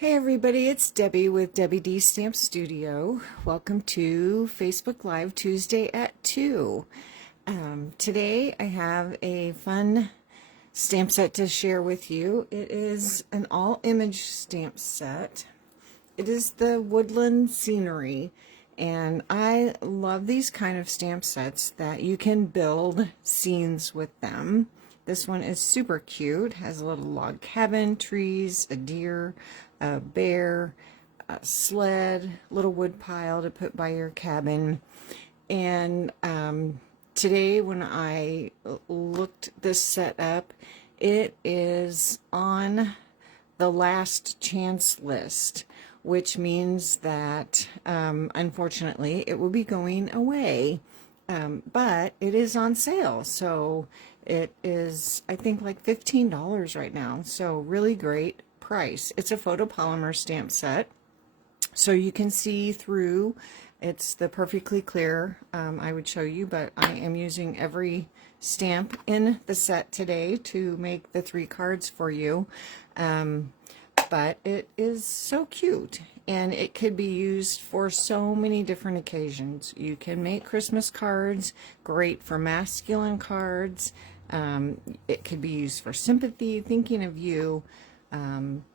Hey everybody, it's Debbie with Debbie D Stamp Studio. Welcome to Facebook Live Tuesday at 2. Today I have a fun stamp set to share with you. It is an all-image stamp set. It is the Woodland Scenery, and I love these kind of stamp sets that you can build scenes with them. This one is super cute, has a little log cabin, trees, a deer, a bear, a sled, little wood pile to put by your cabin. And today when I looked this set up, it is on the last chance list, which means that unfortunately it will be going away. But it is on sale, so it is, I think, like $15 right now, so really great price. It's a photopolymer stamp set, so you can see through. It's the perfectly clear. I would show you, but I am using every stamp in the set today to make the 3 cards for you. But it is so cute, and it could be used for so many different occasions. You can make Christmas cards, great for masculine cards. It could be used for sympathy, thinking of you,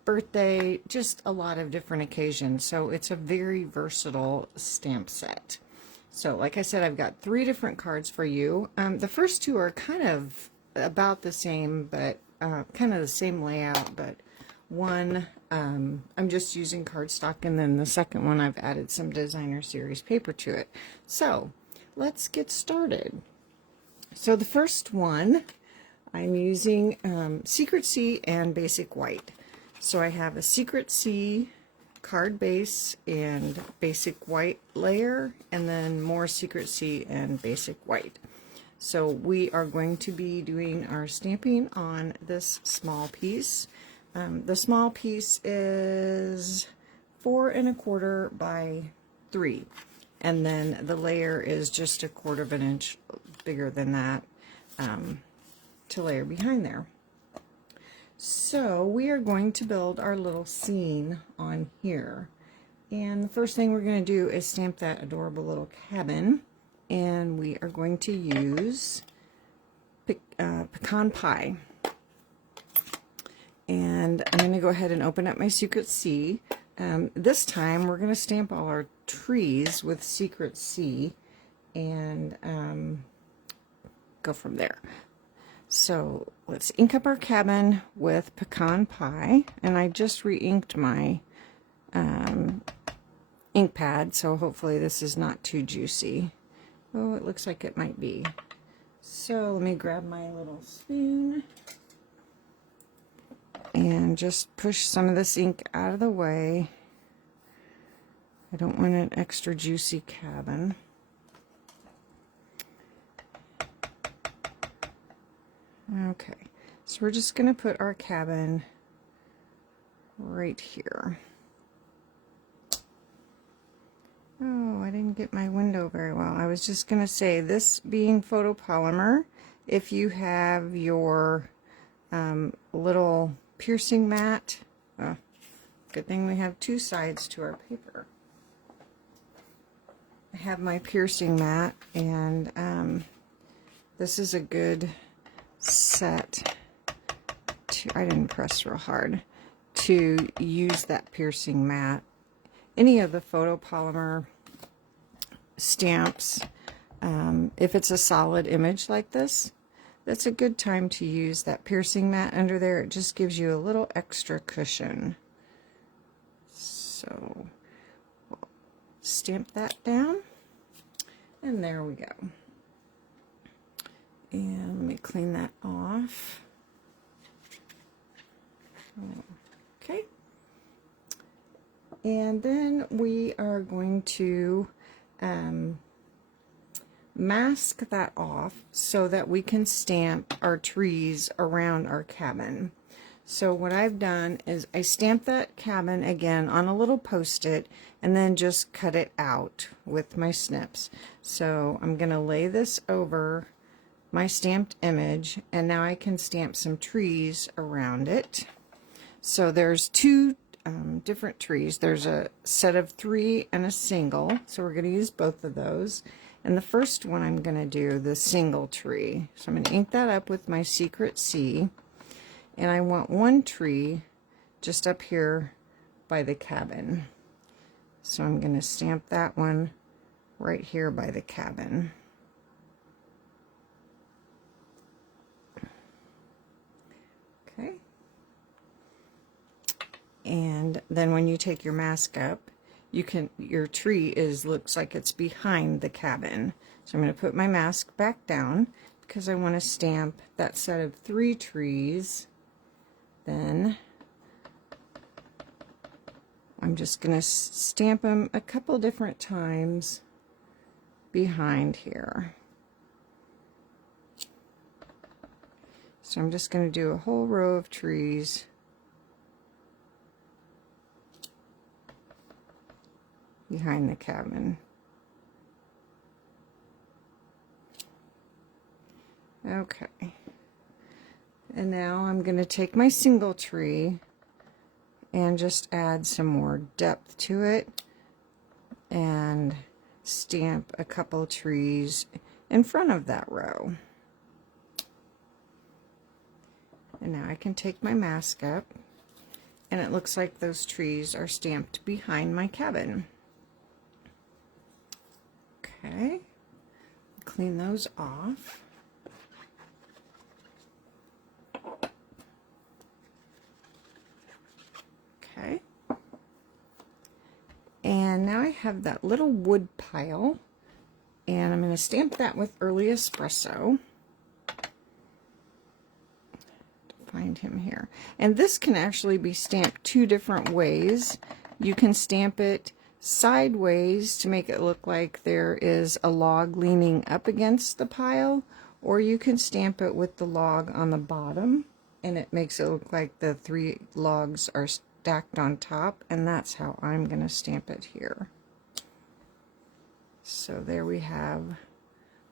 birthday, just a lot of different occasions. So it's a very versatile stamp set. So like I said, I've got 3 different cards for you. The first 2 are kind of about the same, but kind of the same layout, but one I'm just using cardstock, and then the second one I've added some designer series paper to it. So let's get started. So the first one I'm using Secret Sea and Basic White. So I have a Secret Sea card base and Basic White layer, and then more Secret Sea and Basic White. So we are going to be doing our stamping on this small piece. The small piece is 4 1/4 by 3, and then the layer is just 1/4 of an inch bigger than that to layer behind there. So we are going to build our little scene on here, and the first thing we're going to do is stamp that adorable little cabin, and we are going to use pecan pie. And I'm going to go ahead and open up my Secret Sea. This time we're going to stamp all our trees with Secret Sea and go from there. So let's ink up our cabin with pecan pie, and I just re-inked my ink pad, so hopefully this is not too juicy. Oh, it looks like it might be. So let me grab my little spoon and just push some of this ink out of the way. I don't want an extra juicy cabin. Okay, so we're just going to put our cabin right here. Oh, I didn't get my window very well. I was just going to say, this being photopolymer, if you have your little piercing mat, good thing we have 2 sides to our paper. I have my piercing mat, and this is a good set to, I didn't press real hard, to use that piercing mat. Any of the photopolymer stamps, if it's a solid image like this, that's a good time to use that piercing mat under there. It just gives you a little extra cushion. So we'll stamp that down, and there we go. And let me clean that off. Okay. And then we are going to mask that off so that we can stamp our trees around our cabin. So what I've done is I stamped that cabin again on a little post-it and then just cut it out with my snips. So I'm going to lay this over my stamped image, and now I can stamp some trees around it. So there's 2 different trees. There's a set of 3 and a single, so we're going to use both of those. And the first one I'm going to do the single tree. So I'm going to ink that up with my Secret C. And I want one tree just up here by the cabin. So I'm going to stamp that one right here by the cabin. Okay. And then when you take your mask up, your tree looks like it's behind the cabin. So I'm going to put my mask back down because I want to stamp that set of 3 trees. Then I'm just going to stamp them a couple different times behind here. So I'm just going to do a whole row of trees behind the cabin. Okay. And now I'm going to take my single tree and just add some more depth to it and stamp a couple trees in front of that row. And now I can take my mask up, and it looks like those trees are stamped behind my cabin. Okay, clean those off. Okay, and now I have that little wood pile, and I'm going to stamp that with Early Espresso. Find him here. And this can actually be stamped 2 different ways. You can stamp it sideways to make it look like there is a log leaning up against the pile, or you can stamp it with the log on the bottom, and it makes it look like the 3 logs are stacked on top, and that's how I'm going to stamp it here. So there we have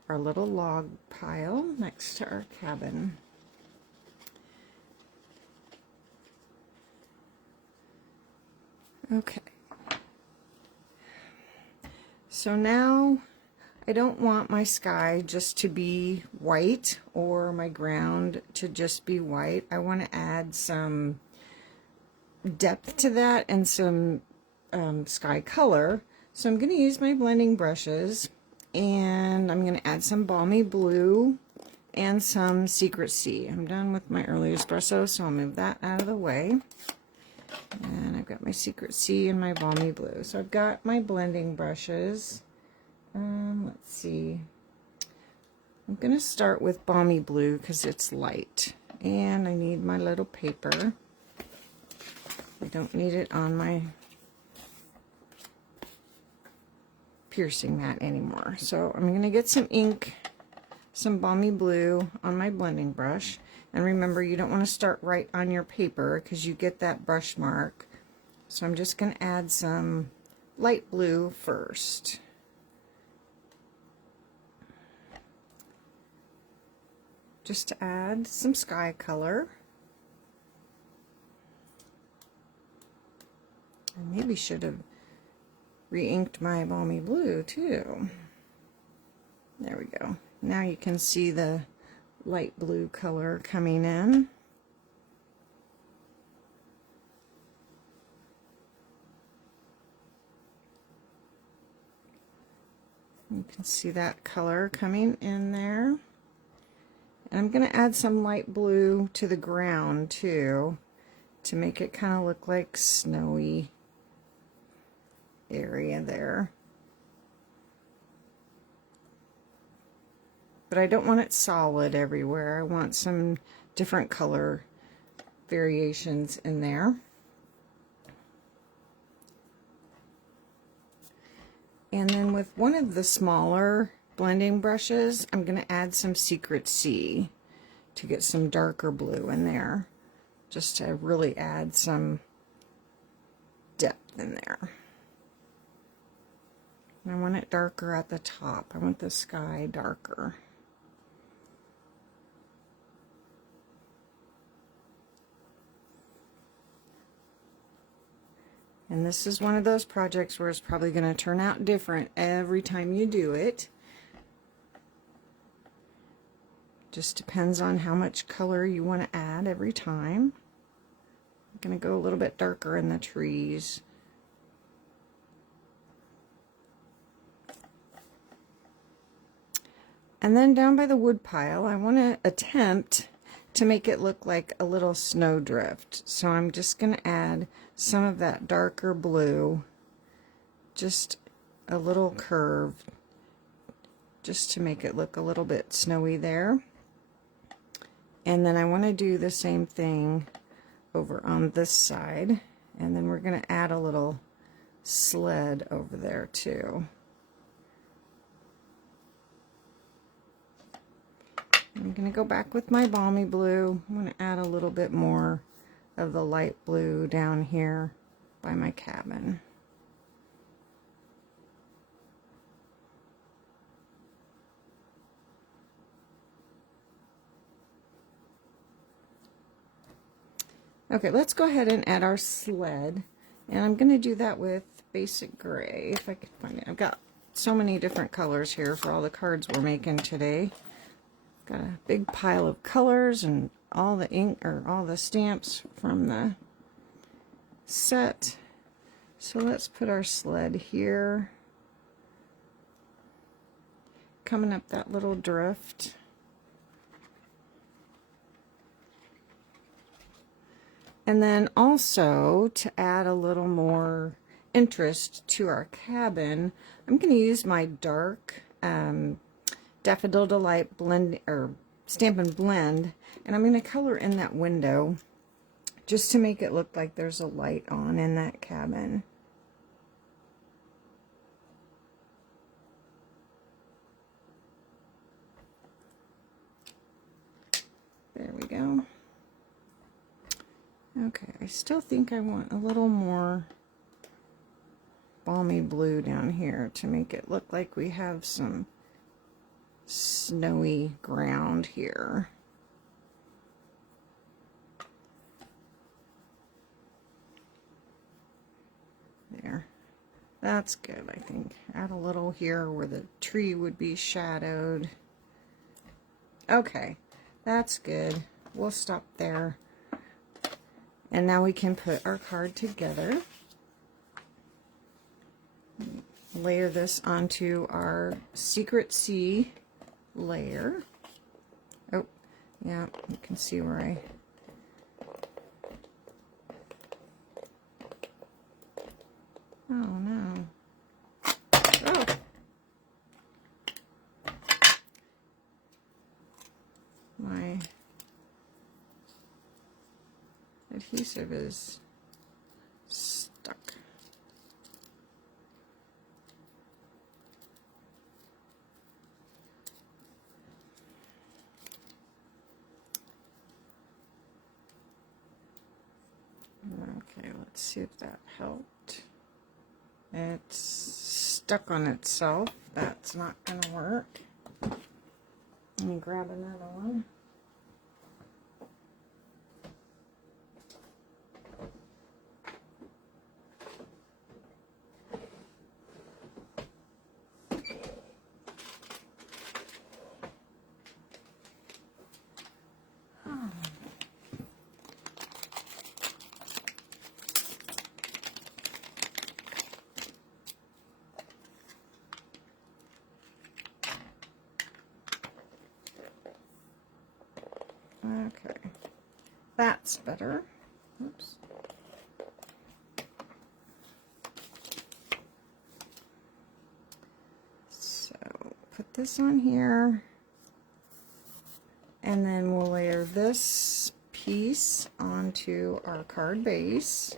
our little log pile next to our cabin. Okay, so now I don't want my sky just to be white or my ground to just be white. I want to add some depth to that and some sky color. So I'm going to use my blending brushes, and I'm going to add some Balmy Blue and some Secret C. I'm done with my Early Espresso, so I'll move that out of the way. And I've got my Secret C and my Balmy Blue. So I've got my blending brushes. Let's see. I'm going to start with Balmy Blue because it's light. And I need my little paper. I don't need it on my piercing mat anymore. So I'm going to get some ink, some Balmy Blue on my blending brush. And remember, you don't want to start right on your paper because you get that brush mark. So I'm just going to add some light blue first. Just to add some sky color. I maybe should have re-inked my Balmy Blue too. There we go. Now you can see the light blue color coming in. You can see that color coming in there. And I'm going to add some light blue to the ground too, to make it kind of look like snowy area there. But I don't want it solid everywhere. I want some different color variations in there. And then with one of the smaller blending brushes, I'm going to add some Secret C to get some darker blue in there, just to really add some depth in there. And I want it darker at the top. I want the sky darker. And this is one of those projects where it's probably going to turn out different every time you do it. Just depends on how much color you want to add every time. I'm going to go a little bit darker in the trees. And then down by the wood pile, I want to attempt to make it look like a little snowdrift. So I'm just going to add some of that darker blue, just a little curve, just to make it look a little bit snowy there. And then I want to do the same thing over on this side, and then we're going to add a little sled over there too. I'm going to go back with my balmy blue. I'm going to add a little bit more of the light blue down here by my cabin. Okay, let's go ahead and add our sled. And I'm going to do that with basic gray, if I can find it. I've got so many different colors here for all the cards we're making today. Got a big pile of colors and all the ink, or all the stamps from the set. So let's put our sled here. Coming up that little drift. And then also, to add a little more interest to our cabin, I'm going to use my dark Daffodil Delight blend, or Stampin' Blend, and I'm going to color in that window just to make it look like there's a light on in that cabin. There we go. Okay, I still think I want a little more balmy blue down here to make it look like we have some snowy ground here. There. That's good, I think. Add a little here where the tree would be shadowed. Okay, that's good. We'll stop there. And now we can put our card together. Layer this onto our Secret Sea layer. Oh, yeah, you can see where I... Oh, no. Oh! My adhesive is stuck. Okay, let's see if that helped. It's stuck on itself. That's not going to work. Let me grab another one. Okay, that's better. Oops. So put this on here, and then we'll layer this piece onto our card base.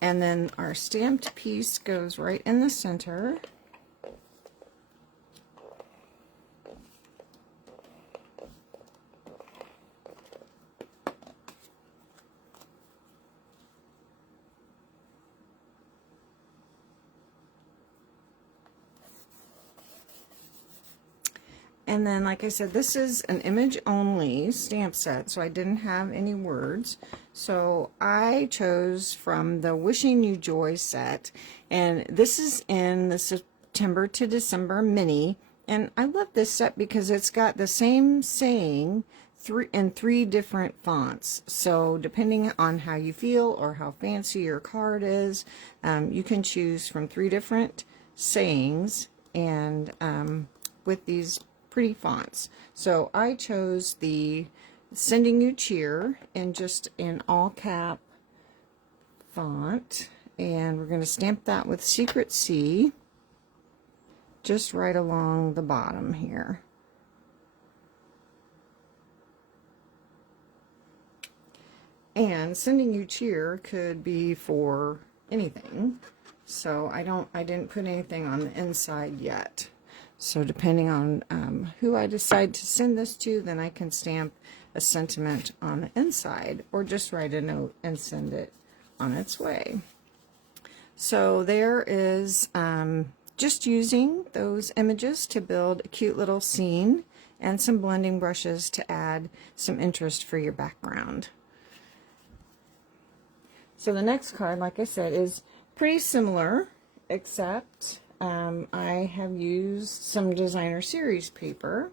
And then our stamped piece goes right in the center. And then, like I said, this is an image only stamp set, so I didn't have any words. So I chose from the Wishing You Joy set, and this is in the September to December mini. And I love this set because it's got the same saying in three different fonts. So depending on how you feel or how fancy your card is, you can choose from three different sayings, and with these pretty fonts. So I chose the Sending You Cheer in just in all cap font, and we're going to stamp that with Secret C just right along the bottom here. And Sending You Cheer could be for anything, so I didn't put anything on the inside yet. So depending on who I decide to send this to, then I can stamp a sentiment on the inside, or just write a note and send it on its way. So there is just using those images to build a cute little scene, and some blending brushes to add some interest for your background. So the next card, like I said, is pretty similar, except I have used some Designer Series paper.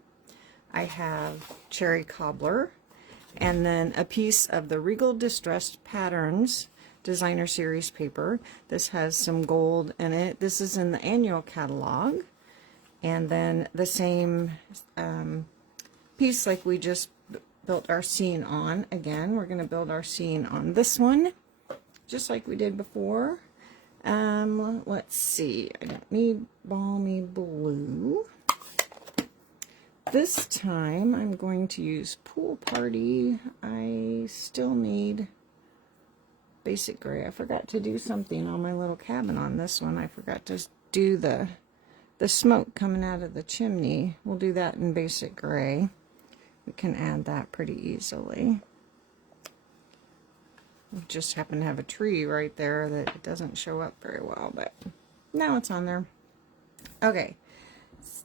I have Cherry Cobbler, and then a piece of the Regal Distressed Patterns Designer Series paper. This has some gold in it. This is in the annual catalog. And then the same piece like we just built our scene on. Again, we're going to build our scene on this one, just like we did before. Let's see, I don't need balmy blue. This time I'm going to use Pool Party. I still need basic gray. I forgot to do something on my little cabin on this one. I forgot to do the smoke coming out of the chimney. We'll do that in basic gray. We can add that pretty easily. We just happen to have a tree right there that it doesn't show up very well, but now it's on there. Okay,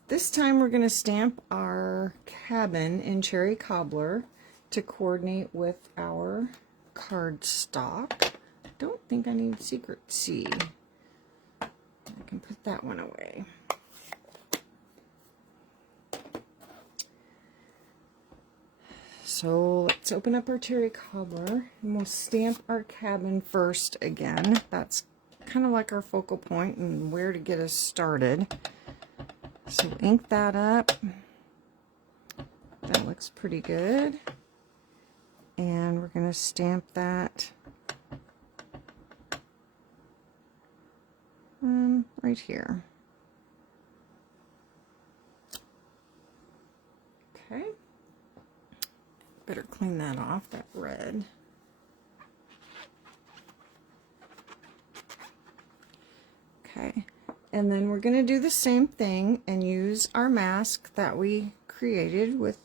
this time we're going to stamp our cabin in Cherry Cobbler to coordinate with our cardstock. I don't think I need Secret C. I can put that one away. So let's open up our Cherry Cobbler, and we'll stamp our cabin first again. That's kind of like our focal point and where to get us started. So ink that up. That looks pretty good. And we're going to stamp that right here. Okay. Better clean that off, that red. Okay, and then we're going to do the same thing and use our mask that we created with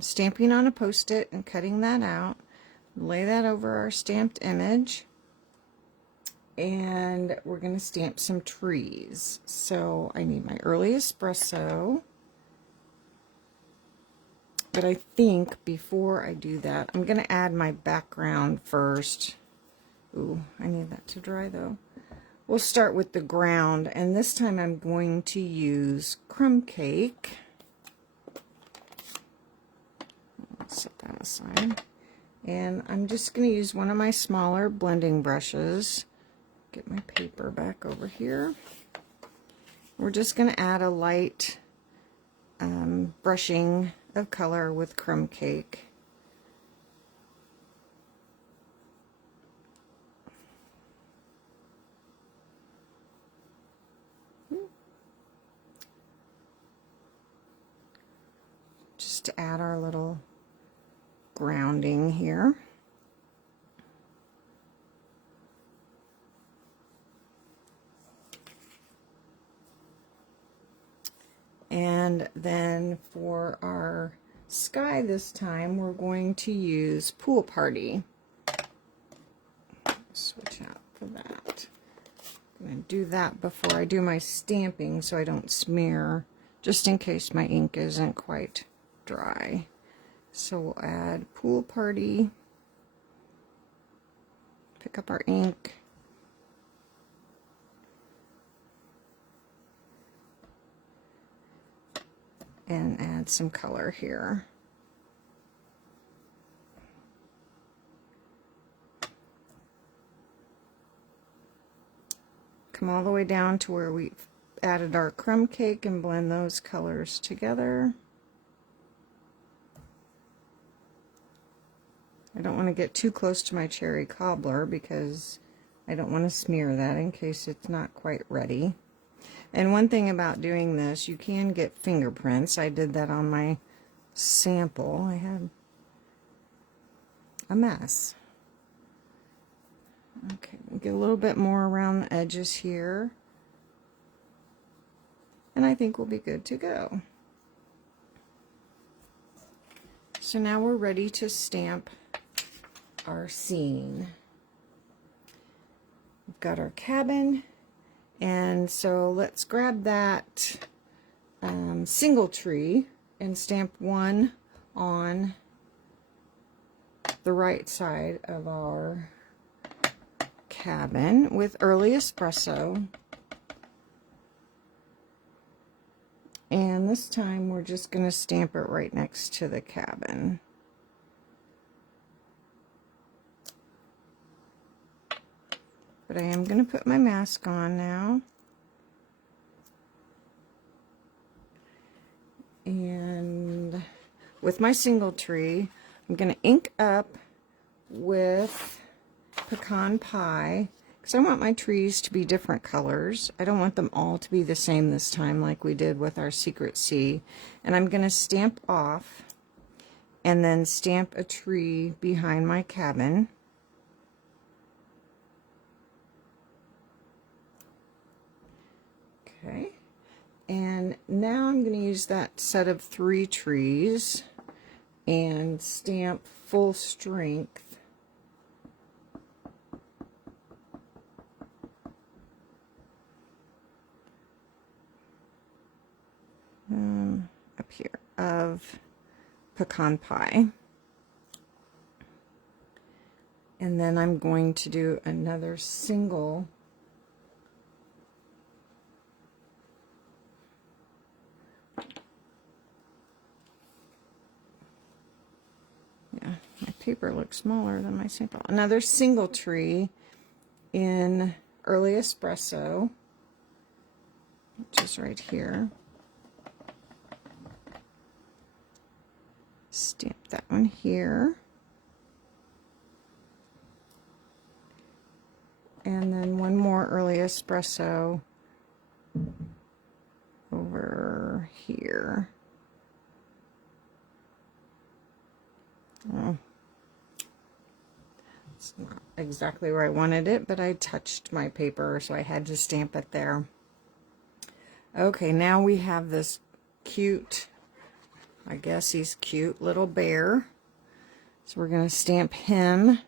stamping on a post-it and cutting that out. Lay that over our stamped image, and we're going to stamp some trees. So I need my early espresso. But I think before I do that, I'm going to add my background first. Ooh, I need that to dry though. We'll start with the ground, and this time I'm going to use crumb cake. Let's set that aside. And I'm just going to use one of my smaller blending brushes. Get my paper back over here. We're just going to add a light brushing of color with crumb cake. Just to add our little grounding here. And then for our sky this time, we're going to use Pool Party. Switch out for that. I'm going to do that before I do my stamping so I don't smear just in case my ink isn't quite dry. So we'll add Pool Party, pick up our ink, and add some color here. Come all the way down to where we've added our crumb cake and blend those colors together. I don't want to get too close to my cherry cobbler because I don't want to smear that in case it's not quite ready. And one thing about doing this, you can get fingerprints. I did that on my sample. I had a mess. Okay, get a little bit more around the edges here. And I think we'll be good to go. So now we're ready to stamp our scene. We've got our cabin. And so let's grab that single tree and stamp one on the right side of our cabin with Early Espresso. And this time we're just going to stamp it right next to the cabin. But I am going to put my mask on now. And with my single tree, I'm going to ink up with Pecan Pie, because I want my trees to be different colors. I don't want them all to be the same this time like we did with our Secret Sea. And I'm going to stamp off and then stamp a tree behind my cabin. Okay, and now I'm going to use that set of 3 trees and stamp full strength up here of Pecan Pie. And then I'm going to do another single my paper looks smaller than my sample. Another single tree in Early Espresso, which is right here. Stamp that one here. And then one more Early Espresso over here. Oh, it's not exactly where I wanted it, but I touched my paper, so I had to stamp it there. Okay, now we have this cute, I guess he's cute, little bear. So we're going to stamp him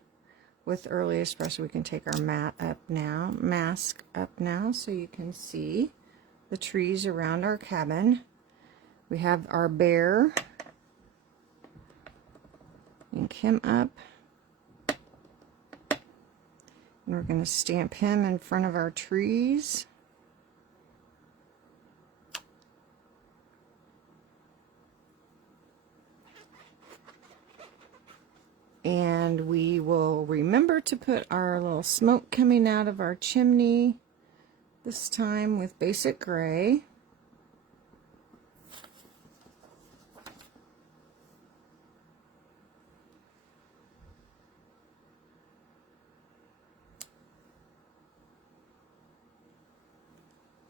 with Early Espresso. We can take our mask up now so you can see the trees around our cabin. We have our bear. Ink him up. And we're going to stamp him in front of our trees. And we will remember to put our little smoke coming out of our chimney, this time with basic gray.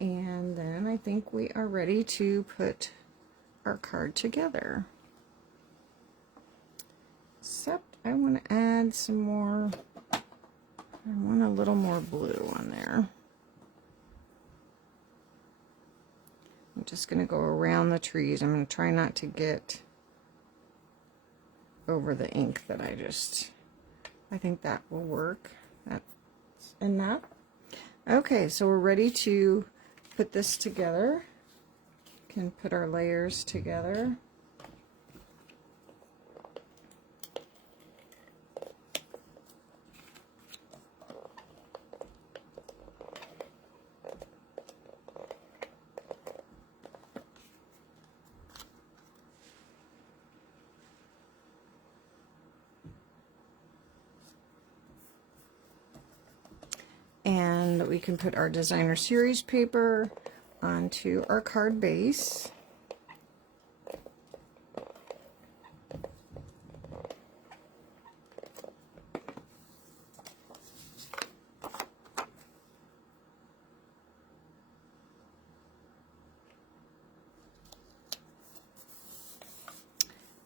And then I think we are ready to put our card together. Except I want to add some more, I want a little more blue on there. I'm just going to go around the trees. I'm going to try not to get over the ink that I think that will work. That's enough. Okay, so we're ready to put this together. can put our layers together. And we can put our designer series paper onto our card base.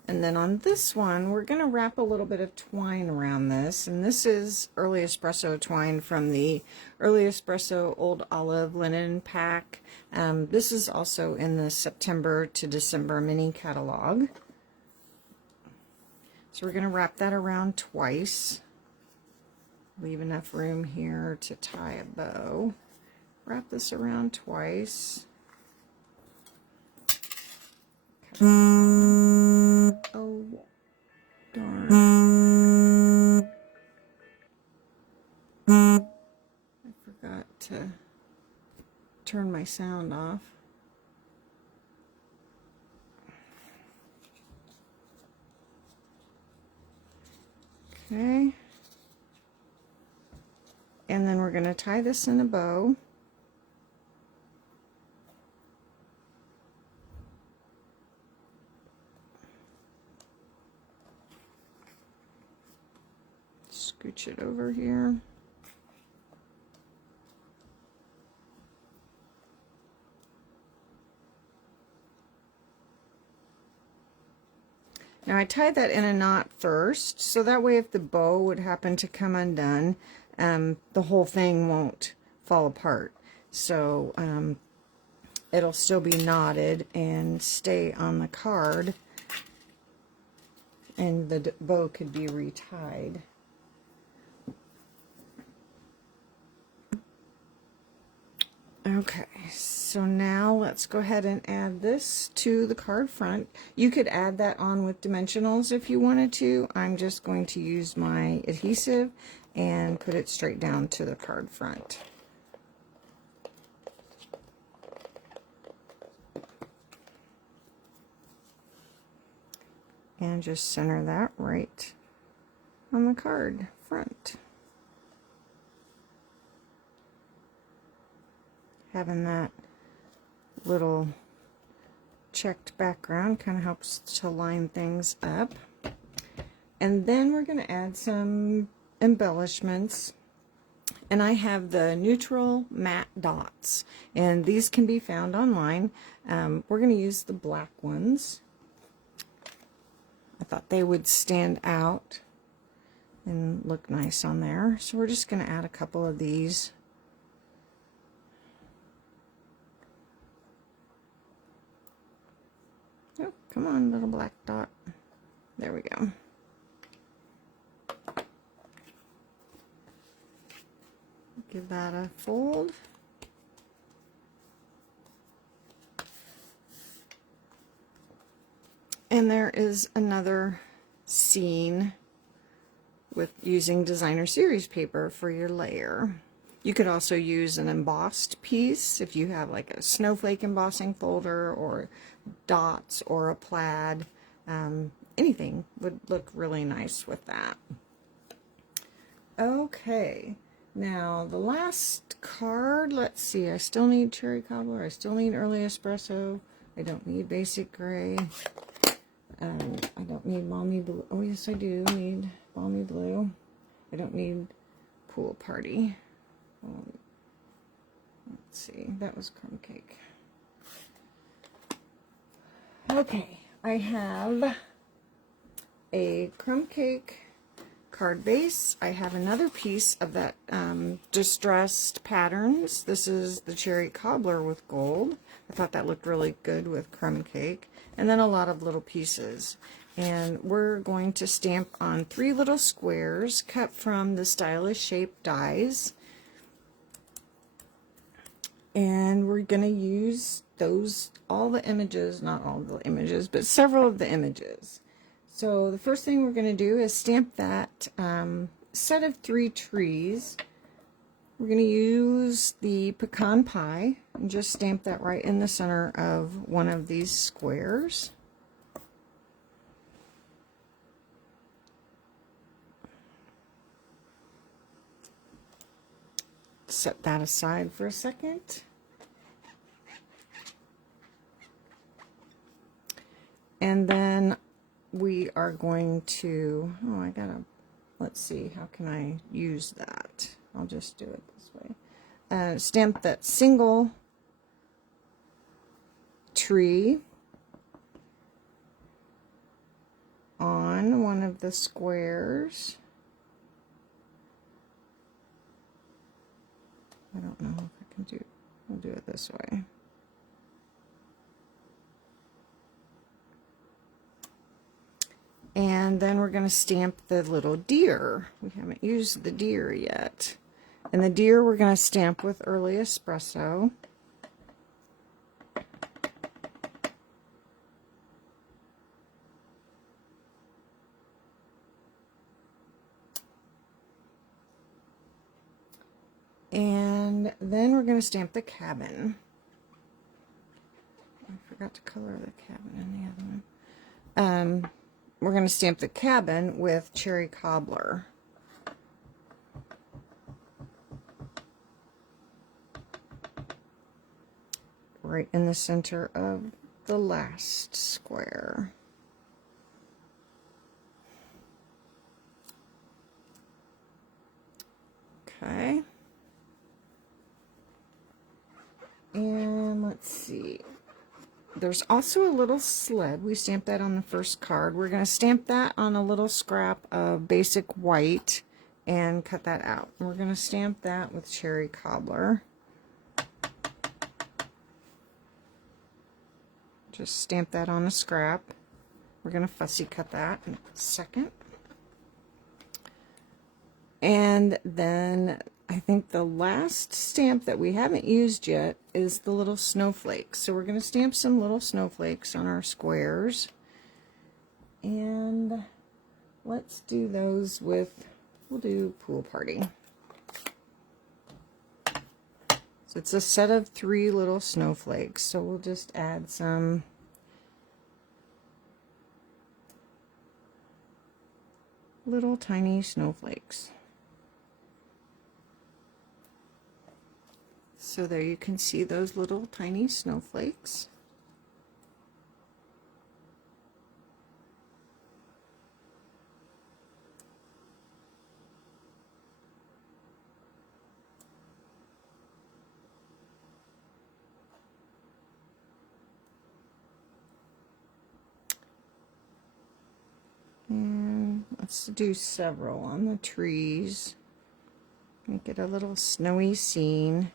And then on this one, we're going to wrap a little bit of twine around this. And this is Early Espresso twine from the Early Espresso Old Olive Linen Pack. This is also in the September to December mini catalog. So we're going to wrap that around twice. Leave enough room here to tie a bow. Wrap this around twice. Oh, darn. I forgot to turn my sound off. Okay. And then we're going to tie this in a bow. Scooch it over here. Now I tied that in a knot first, so that way if the bow would happen to come undone, the whole thing won't fall apart. So it'll still be knotted and stay on the card, and the bow could be retied. Okay, so now let's go ahead and add this to the card front. You could add that on with dimensionals if you wanted to. I'm just going to use my adhesive and put it straight down to the card front. And just center that right on the card front. Having that little checked background kind of helps to line things up. And then we're going to add some embellishments. And I have the neutral matte dots, and these can be found online. We're going to use the black ones. I thought they would stand out and look nice on there. So we're just going to add a couple of these. Oh, come on, little black dot. There we go. Give that a fold. And there is another scene with using designer series paper for your layer. You could also use an embossed piece if you have like a snowflake embossing folder, or dots, or a plaid. Anything would look really nice with that. Okay, now the last card, let's see, I still need cherry cobbler, I still need early espresso, I don't need basic gray, I don't need balmy blue. Oh yes, I do need balmy blue. I don't need pool party. Let's see, that was crumb cake. Okay, I have a crumb cake card base. I have another piece of that distressed patterns. This is the cherry cobbler with gold. I thought that looked really good with crumb cake. And then a lot of little pieces. And we're going to stamp on 3 little squares cut from the Stylish Shape dies. And we're going to use all the images, not all the images, but several of the images. So the first thing we're going to do is stamp that set of 3 trees. We're going to use the pecan pie and just stamp that right in the center of one of these squares. Set that aside for a second. And then we are going to, let's see, how can I use that? I'll just do it this way. Stamp that single tree on one of the squares. I don't know if I can do, I'll do it this way. And then we're going to stamp the little deer. We haven't used the deer yet. And the deer we're going to stamp with Early Espresso. And then we're going to stamp the cabin. I forgot to color the cabin in the other one. We're going to stamp the cabin with Cherry Cobbler. Right in the center of the last square. Okay. And let's see. There's also a little sled. We stamped that on the first card. We're going to stamp that on a little scrap of basic white and cut that out. We're going to stamp that with Cherry Cobbler. Just stamp that on a scrap. We're going to fussy cut that in a second. And then I think the last stamp that we haven't used yet is the little snowflakes. So we're going to stamp some little snowflakes on our squares. And let's do those with, we'll do Pool Party. So it's a set of 3 little snowflakes. So we'll just add some little tiny snowflakes. So there you can see those little tiny snowflakes. And let's do several on the trees. Make it a little snowy scene.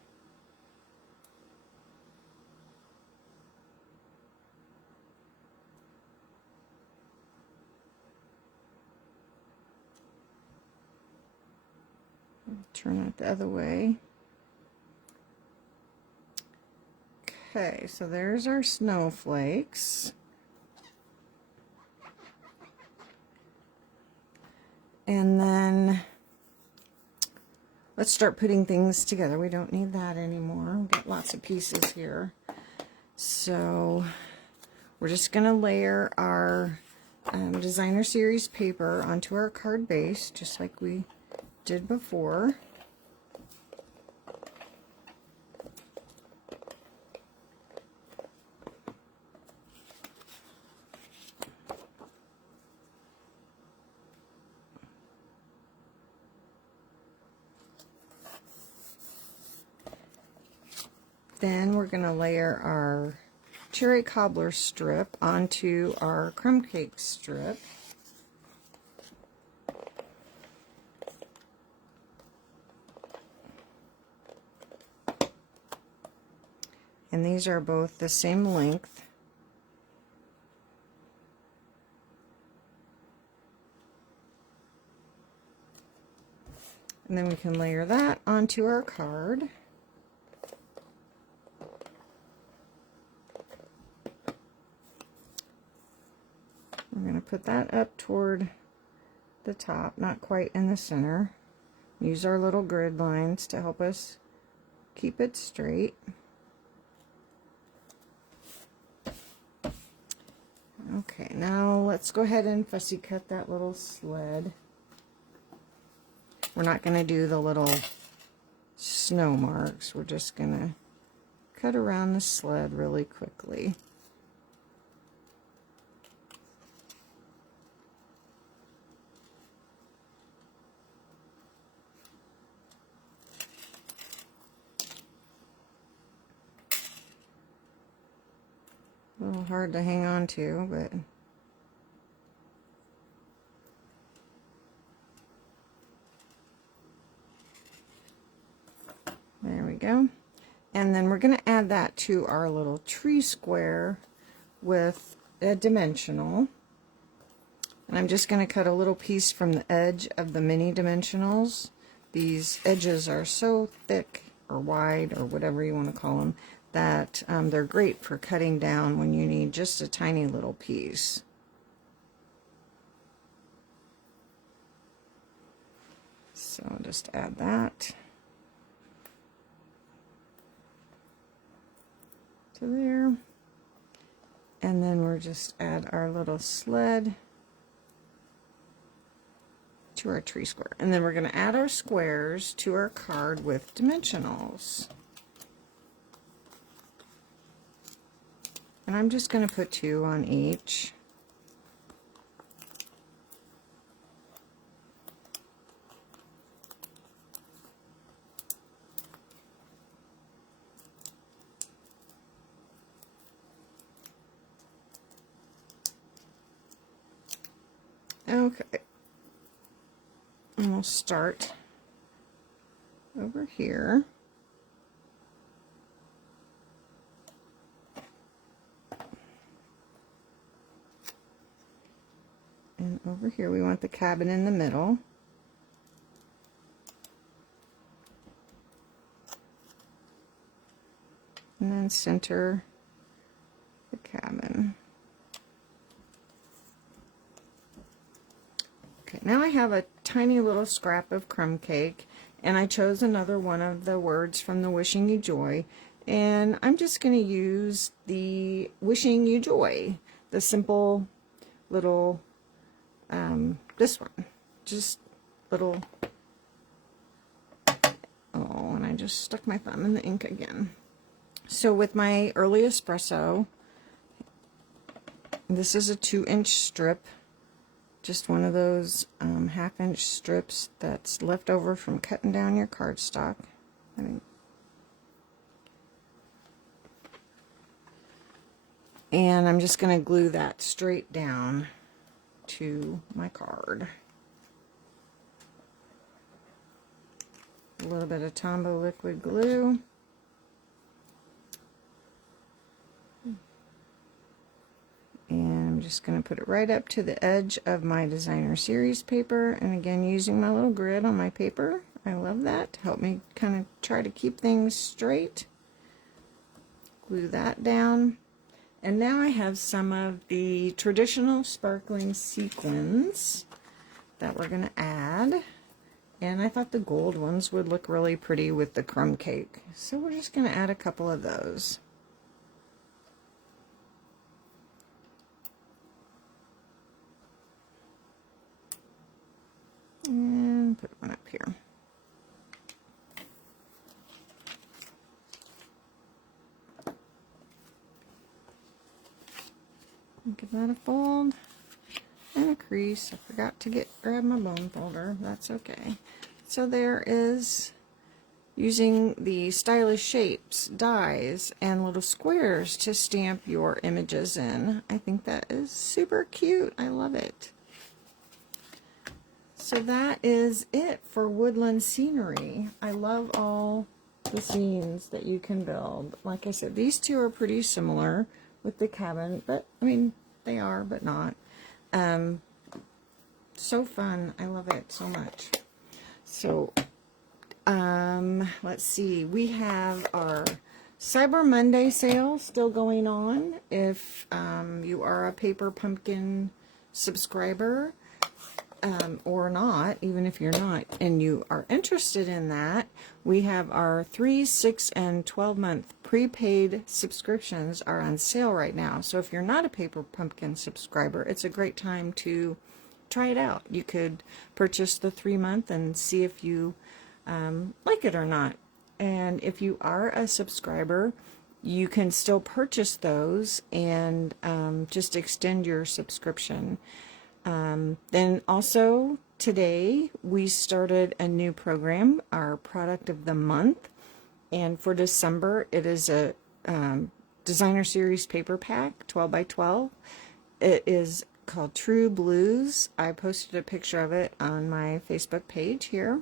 Turn it the other way. Okay, so there's our snowflakes. And then let's start putting things together. We don't need that anymore. We've got lots of pieces here. So we're just going to layer our designer series paper onto our card base, just like we did before. Then we're going to layer our cherry cobbler strip onto our crumb cake strip. And these are both the same length. And then we can layer that onto our card. put that up toward the top, not quite in the center. Use our little grid lines to help us keep it straight. Okay, now let's go ahead and fussy cut that little sled. We're not going to do the little snow marks. We're just going to cut around the sled really quickly. A little hard to hang on to, but there we go. And then we're going to add that to our little tree square with a dimensional. And I'm just going to cut a little piece from the edge of the mini dimensionals. These edges are so thick or wide or whatever you want to call them that they're great for cutting down when you need just a tiny little piece. So I'll just add that to there. And then we'll just add our little sled to our tree square. And then we're going to add our squares to our card with dimensionals. And I'm just going to put 2 on each. Okay. And we'll start over here. And over here we want the cabin in the middle. And then center the cabin. Okay, now I have a tiny little scrap of crumb cake, and I chose another one of the words from the Wishing You Joy, and I'm just going to use the Wishing You Joy, the simple little this one, just little, oh, and I just stuck my thumb in the ink again. So with my early espresso, this is a 2-inch strip, just one of those 1/2-inch strips that's left over from cutting down your cardstock. And I'm just going to glue that straight down to my card. A little bit of Tombow liquid glue. And I'm just going to put it right up to the edge of my designer series paper, and again using my little grid on my paper. I love that to help me kind of try to keep things straight. Glue that down. And now I have some of the traditional sparkling sequins that we're going to add. And I thought the gold ones would look really pretty with the crumb cake. So we're just going to add a couple of those. And put one up here. Give that a fold and a crease. I forgot to grab my bone folder. That's okay. So there is, using the stylish shapes, dies, and little squares to stamp your images in. I think that is super cute. I love it. So that is it for Woodland Scenery. I love all the scenes that you can build. Like I said, these two are pretty similar with the cabin, but I mean, they are, but not. So fun. I love it so much. So, let's see. We have our Cyber Monday sale still going on. If you are a paper pumpkin subscriber, or not, even if you're not, and you are interested in that, we have our 3, 6, and 12-month prepaid subscriptions are on sale right now. So if you're not a Paper Pumpkin subscriber, it's a great time to try it out. You could purchase the 3-month and see if you like it or not. And if you are a subscriber, you can still purchase those and just extend your subscription. Then also today we started a new program, our product of the month, and for December it is a designer series paper pack, 12 by 12. It is called True Blues. I posted a picture of it on my Facebook page here.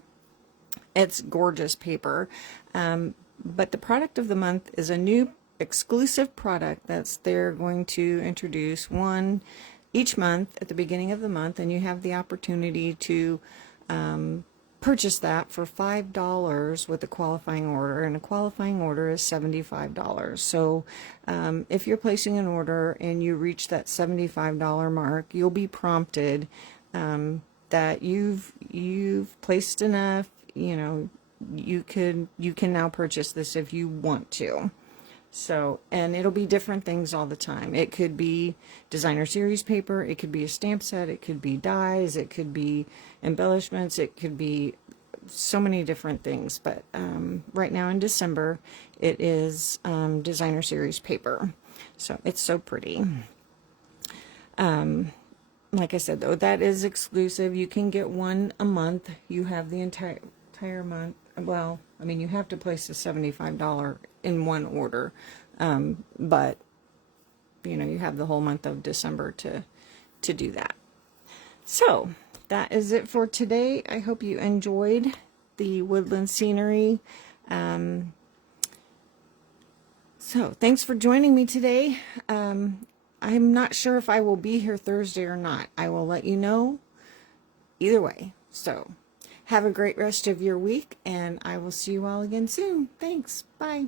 It's gorgeous paper, but the product of the month is a new exclusive product that's they're going to introduce one each month at the beginning of the month, and you have the opportunity to purchase that for $5 with a qualifying order, and a qualifying order is $75. So if you're placing an order and you reach that $75 mark, you'll be prompted that you've placed enough. You know, you can now purchase this if you want to. So, and it'll be different things all the time. It could be designer series paper, it could be a stamp set, it could be dies, it could be embellishments, it could be so many different things. But right now in December, it is designer series paper. So it's so pretty. Like I said, though, that is exclusive. You can get one a month. You have the entire month. Well, I mean, you have to place the $75 in one order, but you know, you have the whole month of December to do that. So that is it for today. I hope you enjoyed the Woodland Scenery. So thanks for joining me today. I'm not sure if I will be here Thursday or not. I will let you know either way. So have a great rest of your week, and I will see you all again soon. Thanks. Bye.